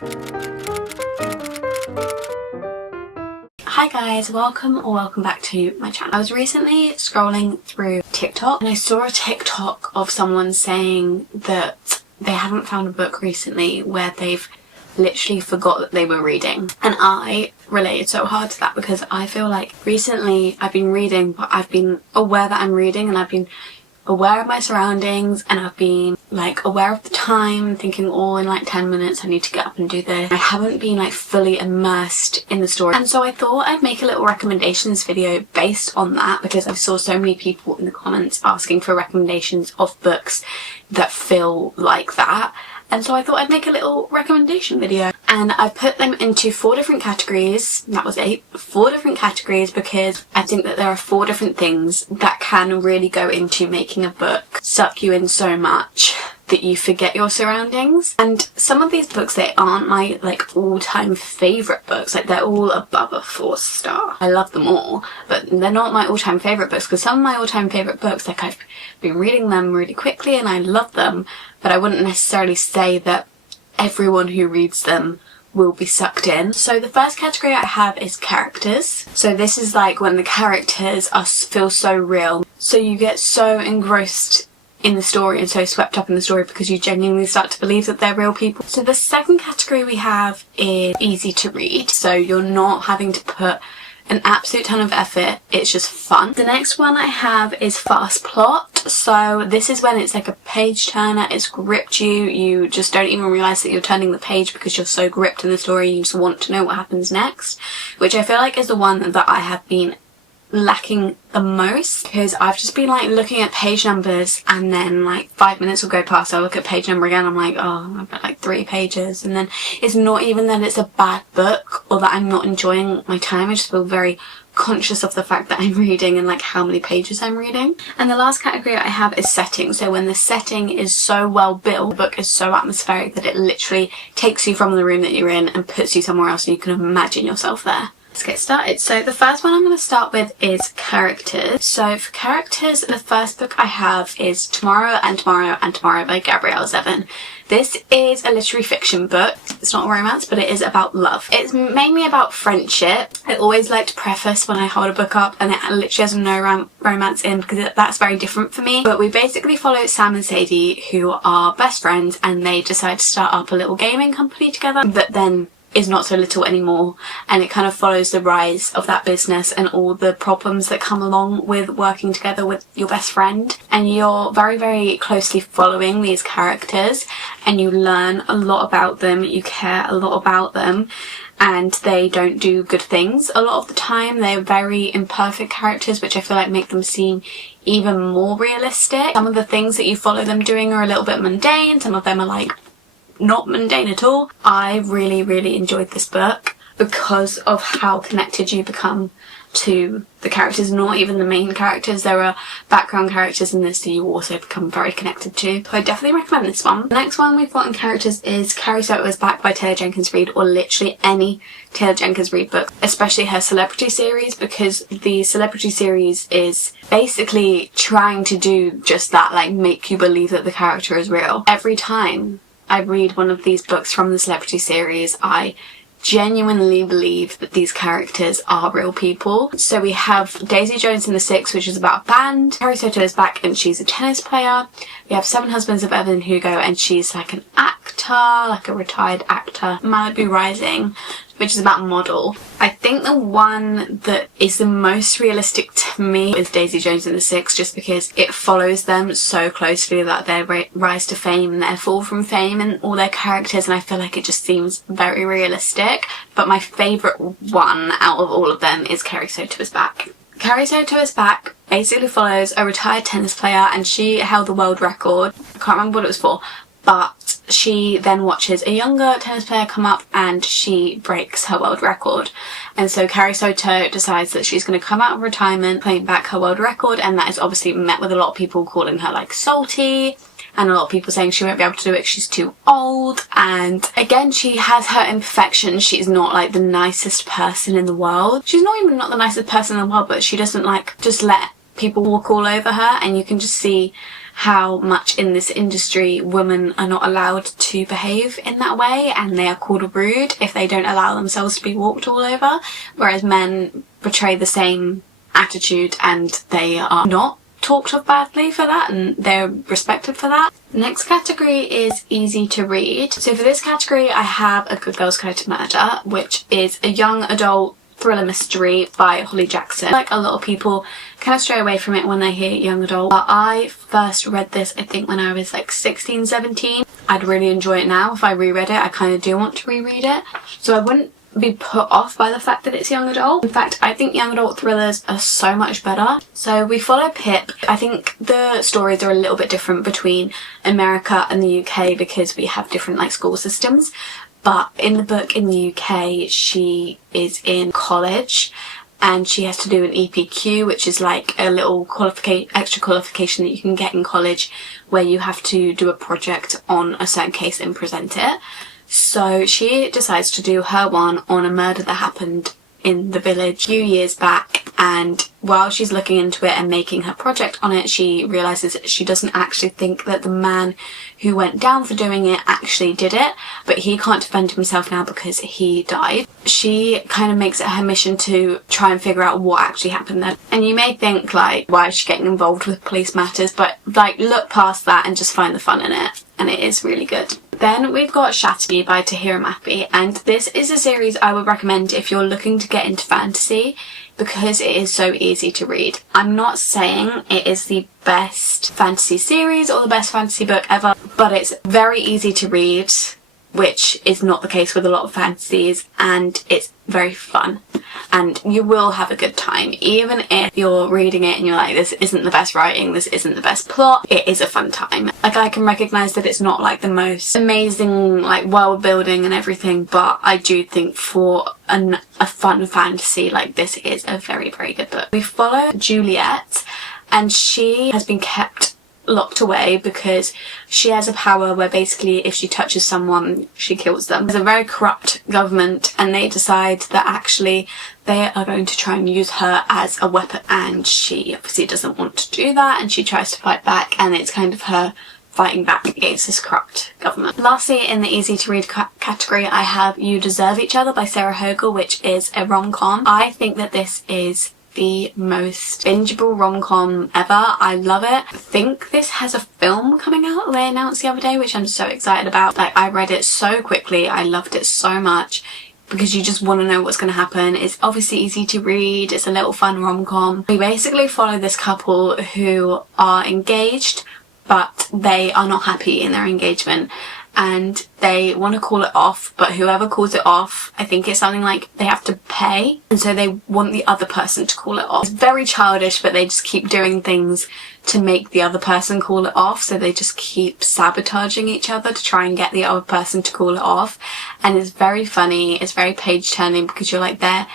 Hi guys, welcome back to my channel. I was recently scrolling through TikTok and I saw a TikTok of someone saying that they haven't found a book recently where they've literally forgot that they were reading, and I related so hard to that because I feel like recently I've been reading, but I've been aware that I'm reading and I've been aware of my surroundings and I've been like aware of the time, thinking in like 10 minutes I need to get up and do this. I haven't been like fully immersed in the story, and so I thought I'd make a little recommendations video based on that because I saw so many people in the comments asking for recommendations of books that feel like that. And so I thought I'd make a little recommendation video, and I put them into 4 different categories. That was 8. 4 different categories because I think that there are 4 different things that can really go into making a book suck you in so much that you forget your surroundings. And some of these books, they aren't my like all-time favourite books, like they're all above a 4-star. I love them all, but they're not my all-time favourite books because some of my all-time favourite books, like I've been reading them really quickly and I love them, but I wouldn't necessarily say that everyone who reads them will be sucked in. So the first category I have is characters. So this is like when the characters feel so real, so you get so engrossed in the story and so swept up in the story because you genuinely start to believe that they're real people. So the second category we have is easy to read, so you're not having to put an absolute ton of effort, it's just fun. The next one I have is fast plot. So this is when it's like a page turner, it's gripped you, you just don't even realise that you're turning the page because you're so gripped in the story, you just want to know what happens next, which I feel like is the one that I have been lacking the most because I've just been like looking at page numbers and then like 5 minutes will go past, I'll look at page number again, I'm like, oh, I've got like 3 pages, and then it's not even that it's a bad book or that I'm not enjoying my time, I just feel very conscious of the fact that I'm reading and like how many pages I'm reading. And the last category I have is setting. So when the setting is so well built, the book is so atmospheric that it literally takes you from the room that you're in and puts you somewhere else and you can imagine yourself there. Let's get started. So the first one I'm going to start with is characters. So for characters, the first book I have is Tomorrow and Tomorrow and Tomorrow by Gabrielle Zevin. This is a literary fiction book. It's not a romance, but it is about love. It's mainly about friendship. I always like to preface when I hold a book up and it literally has no romance in because that's very different for me. But we basically follow Sam and Sadie, who are best friends, and they decide to start up a little gaming company together that then is not so little anymore, and it kind of follows the rise of that business and all the problems that come along with working together with your best friend. And you're very, very closely following these characters and you learn a lot about them, you care a lot about them, and they don't do good things a lot of the time. They're very imperfect characters, which I feel like make them seem even more realistic. Some of the things that you follow them doing are a little bit mundane, some of them are like not mundane at all. I really, really enjoyed this book because of how connected you become to the characters, not even the main characters. There are background characters in this that you also become very connected to. So I definitely recommend this one. The next one we've got in characters is Carrie Soto is Back by Taylor Jenkins Reid, or literally any Taylor Jenkins Reid book, especially her celebrity series, because the celebrity series is basically trying to do just that, like make you believe that the character is real. Every time I read one of these books from the celebrity series, I genuinely believe that these characters are real people. So we have Daisy Jones and the Six, which is about a band. Carrie Soto is back and she's a tennis player. We have Seven Husbands of Evelyn Hugo and she's like an actor, like a retired actor. Malibu Rising, which is about a model. I think the one that is the most realistic to me is Daisy Jones and the Six, just because it follows them so closely, that their rise to fame and their fall from fame and all their characters, and I feel like it just seems very realistic. But my favourite one out of all of them is Carrie Soto is Back. Carrie Soto is Back basically follows a retired tennis player, and she held the world record. I can't remember what it was for, but she then watches a younger tennis player come up and she breaks her world record. And so Carrie Soto decides that she's going to come out of retirement, claim back her world record, and that is obviously met with a lot of people calling her like salty, and a lot of people saying she won't be able to do it, she's too old. And again, she has her imperfections. She's not like the nicest person in the world. She's not even not the nicest person in the world, but she doesn't like just let people walk all over her, and you can just see how much in this industry women are not allowed to behave in that way, and they are called rude if they don't allow themselves to be walked all over, whereas men portray the same attitude and they are not talked of badly for that and they're respected for that. The next category is easy to read. So for this category I have A Good Girl's Code to Murder, which is a young adult thriller mystery by Holly Jackson. Like, a lot of people kind of stray away from it when they hear young adult, but I first read this I think when I was like 16, 17. I'd really enjoy it now if I reread it. I kind of do want to reread it, so I wouldn't be put off by the fact that it's young adult. In fact, I think young adult thrillers are so much better. So we follow Pip. I think the stories are a little bit different between America and the UK because we have different like school systems. But in the book in the UK, she is in college and she has to do an EPQ, which is like a little extra qualification that you can get in college where you have to do a project on a certain case and present it. So she decides to do her one on a murder that happened in the village a few years back, and while she's looking into it and making her project on it, she realises that she doesn't actually think that the man who went down for doing it actually did it, but he can't defend himself now because he died. She kind of makes it her mission to try and figure out what actually happened there. And you may think like, why is she getting involved with police matters? But like, look past that and just find the fun in it, and it is really good. Then we've got Shatter Me by Tahira Mafi, and this is a series I would recommend if you're looking to get into fantasy because it is so easy to read. I'm not saying it is the best fantasy series or the best fantasy book ever, but it's very easy to read, which is not the case with a lot of fantasies, and it's very fun and you will have a good time. Even if you're reading it and you're like, this isn't the best writing, this isn't the best plot, it is a fun time. Like, I can recognise that it's not like the most amazing like world building and everything, but I do think for a fun fantasy like this is a very, very good book. We follow Juliet, and she has been kept locked away because she has a power where basically if she touches someone, she kills them. There's a very corrupt government and they decide that actually they are going to try and use her as a weapon, and she obviously doesn't want to do that and she tries to fight back, and it's kind of her fighting back against this corrupt government. Lastly, in the easy to read category, I have You Deserve Each Other by Sarah Hogel, which is a rom-com. I think that this is the most bingeable rom-com ever. I love it. I think this has a film coming out, they announced the other day, which I'm so excited about. Like, I read it so quickly, I loved it so much because you just want to know what's going to happen. It's obviously easy to read, it's a little fun rom-com. We basically follow this couple who are engaged but they are not happy in their engagement and they want to call it off, but whoever calls it off, I think it's something like they have to pay, and so they want the other person to call it off. It's very childish, but they just keep doing things to make the other person call it off, so they just keep sabotaging each other to try and get the other person to call it off. And it's very funny, it's very page turning because you're like, they're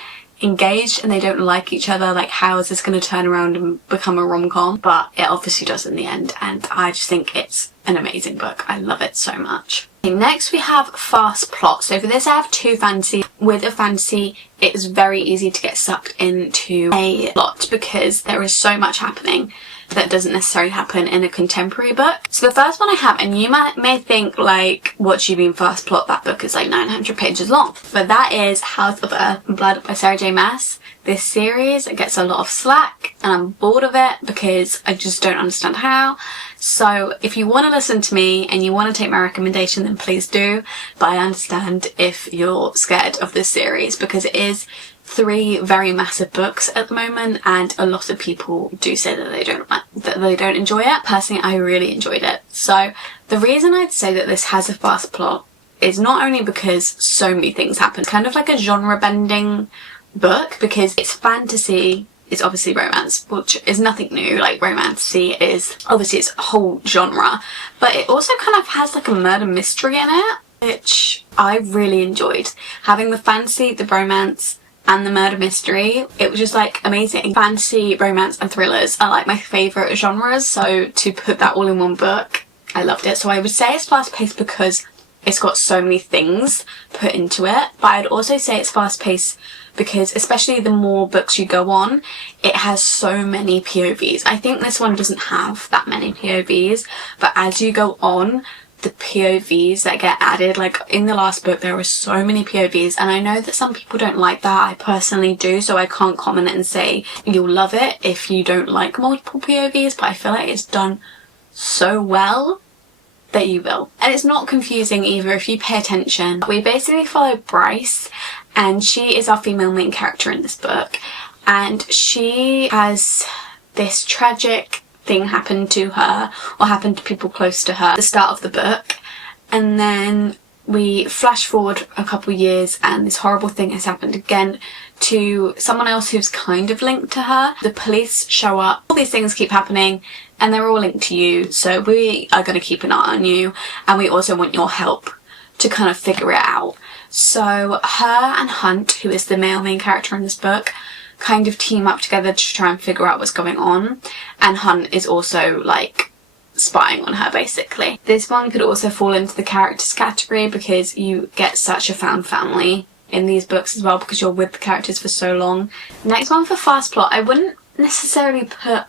engaged and they don't like each other, like how is this going to turn around and become a rom-com? But it obviously does in the end, and I just think it's an amazing book. I love it so much. Okay, next we have Fast Plot. So for this I have two fantasies. With a fantasy it is very easy to get sucked into a plot because there is so much happening that doesn't necessarily happen in a contemporary book. So the first one I have, and you may think like, what do you mean Fast Plot? That book is like 900 pages long. But that is House of Earth and Blood by Sarah J Maas. This series, it gets a lot of slack and I'm bored of it because I just don't understand how. So if you want to listen to me and you want to take my recommendation, then please do. But I understand if you're scared of this series because it is 3 very massive books at the moment, and a lot of people do say that they don't enjoy it. Personally, I really enjoyed it. So the reason I'd say that this has a fast plot is not only because so many things happen, it's kind of like a genre bending book because it's fantasy, it's obviously romance, which is nothing new. Like, romantasy is obviously its whole genre, but it also kind of has like a murder mystery in it, which I really enjoyed. Having the fantasy, the romance and the murder mystery, it was just like amazing. Fantasy, romance and thrillers are like my favourite genres, so to put that all in one book, I loved it. So I would say it's fast paced because it's got so many things put into it. But I'd also say it's fast paced because especially the more books you go on, it has so many POVs. I think this one doesn't have that many POVs, but as you go on, the POVs that get added, like in the last book there were so many POVs, and I know that some people don't like that. I personally do, so I can't comment and say you'll love it if you don't like multiple POVs, but I feel like it's done so well that you will. And it's not confusing either if you pay attention. We basically follow Bryce, and she is our female main character in this book, and she has this tragic thing happen to her, or happen to people close to her at the start of the book, and then we flash forward a couple years and this horrible thing has happened again to someone else who's kind of linked to her. The police show up, all these things keep happening, and they're all linked to you, so we are going to keep an eye on you, and we also want your help to kind of figure it out. So her and Hunt, who is the male main character in this book, kind of team up together to try and figure out what's going on, and Hunt is also like spying on her basically. This one could also fall into the characters category because you get such a found family in these books as well because you're with the characters for so long. Next one for fast plot, I wouldn't necessarily put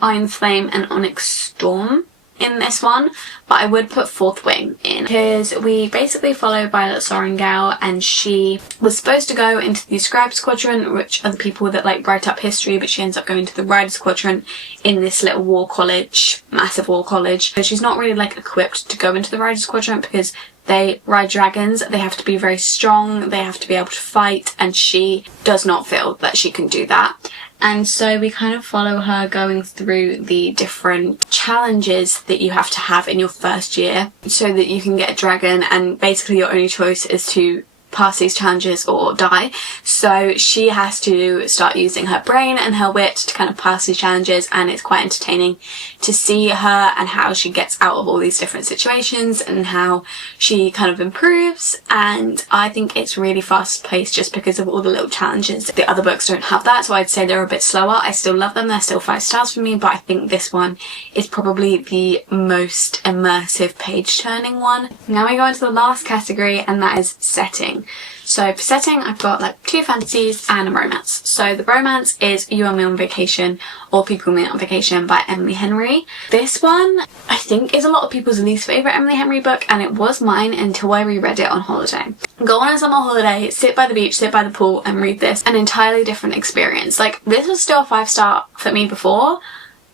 Iron Flame and Onyx Storm in this one, but I would put Fourth Wing in because we basically follow Violet Sorrengail, and she was supposed to go into the Scribe Squadron, which are the people that like write up history, but she ends up going to the Rider Squadron in this little war college, massive war college. So she's not really like equipped to go into the Rider Squadron because they ride dragons, they have to be very strong, they have to be able to fight, and she does not feel that she can do that. And so we kind of follow her going through the different challenges that you have to have in your first year so that you can get a dragon, and basically your only choice is to pass these challenges or die. So she has to start using her brain and her wit to kind of pass these challenges, and it's quite entertaining to see her and how she gets out of all these different situations and how she kind of improves. And I think it's really fast paced just because of all the little challenges. The other books don't have that, so I'd say they're a bit slower. I still love them, they're still 5 stars for me, but I think this one is probably the most immersive page turning one. Now we go into the last category, and that is setting. So for setting, I've got like 2 fantasies and a romance. So the romance is You and Me on Vacation, or People Meet on Vacation by Emily Henry. This one, I think, is a lot of people's least favourite Emily Henry book, and it was mine until I reread it on holiday. Go on a summer holiday, sit by the beach, sit by the pool, and read this. An entirely different experience. Like, this was still a 5-star for me before,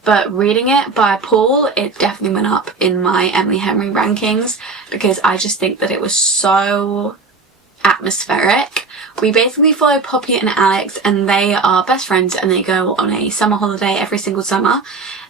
but reading it by a pool, it definitely went up in my Emily Henry rankings because I just think that it was so atmospheric. We basically follow Poppy and Alex, and they are best friends, and they go on a summer holiday every single summer,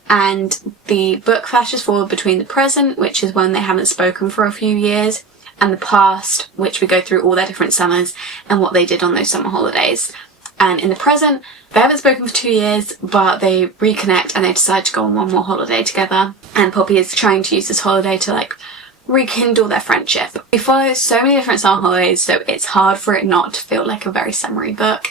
and the book flashes forward between the present, which is when they haven't spoken for a few years, and the past, which we go through all their different summers and what they did on those summer holidays. And in the present, they haven't spoken for 2 years, but they reconnect and they decide to go on one more holiday together, and Poppy is trying to use this holiday to like rekindle their friendship. We follow so many different summer holidays, so it's hard for it not to feel like a very summery book.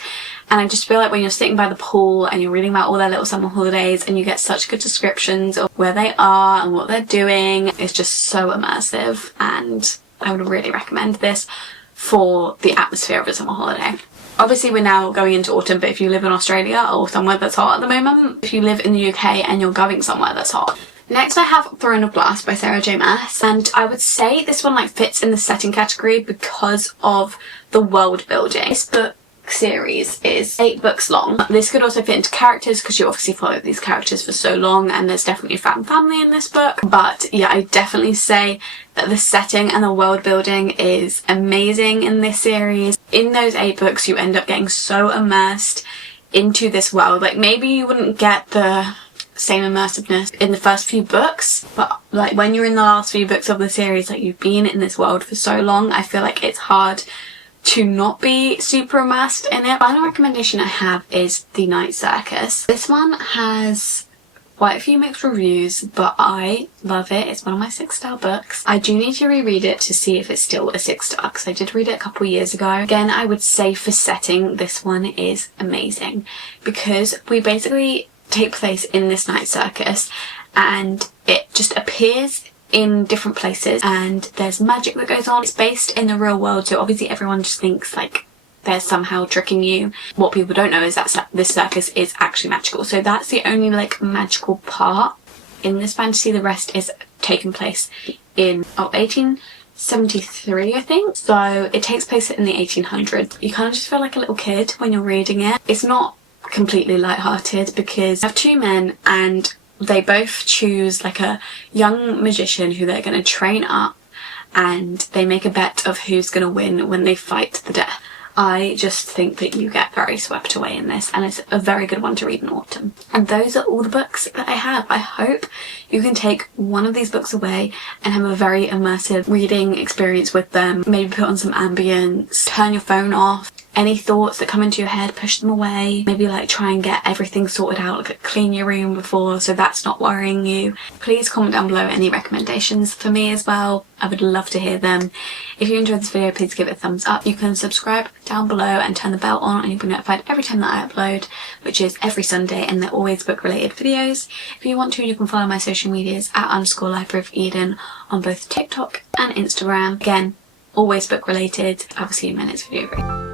And I just feel like when you're sitting by the pool and you're reading about all their little summer holidays and you get such good descriptions of where they are and what they're doing, it's just so immersive, and I would really recommend this for the atmosphere of a summer holiday. Obviously we're now going into autumn, but if you live in Australia or somewhere that's hot at the moment, if you live in the UK and you're going somewhere that's hot. Next I have Throne of Glass by Sarah J Maas, and I would say this one like fits in the setting category because of the world building. This book series is 8 books long. This could also fit into characters because you obviously follow these characters for so long, and there's definitely a found family in this book. But yeah, I definitely say that the setting and the world building is amazing in this series. In those 8 books you end up getting so immersed into this world. Like, maybe you wouldn't get the same immersiveness in the first few books, but like when you're in the last few books of the series, like you've been in this world for so long, I feel like it's hard to not be super immersed in it. Final recommendation I have is The Night Circus. This one has quite a few mixed reviews, but I love it. It's one of my 6-star books. I do need to reread it to see if it's still a 6-star because I did read it a couple of years ago. Again, I would say for setting, this one is amazing because we basically take place in this night circus, and it just appears in different places, and there's magic that goes on. It's based in the real world, so obviously everyone just thinks like they're somehow tricking you. What people don't know is that this circus is actually magical. So that's the only like magical part in this fantasy. The rest is taking place in 1873, I think. So it takes place in the 1800s. You kind of just feel like a little kid when you're reading it. It's not completely light-hearted because you have two men and they both choose like a young magician who they're going to train up, and they make a bet of who's going to win when they fight to the death. I just think that you get very swept away in this, and it's a very good one to read in autumn. And those are all the books that I have. I hope you can take one of these books away and have a very immersive reading experience with them. Maybe put on some ambience, turn your phone off. Any thoughts that come into your head, push them away. Maybe like try and get everything sorted out, like clean your room before so that's not worrying you. Please comment down below any recommendations for me as well. I would love to hear them. If you enjoyed this video, please give it a thumbs up. You can subscribe down below and turn the bell on, and you'll be notified every time that I upload, which is every Sunday, and they're always book related videos. If you want to, you can follow my social medias at _libraryofeden on both TikTok and Instagram. Again, always book related. I will see you in my next video.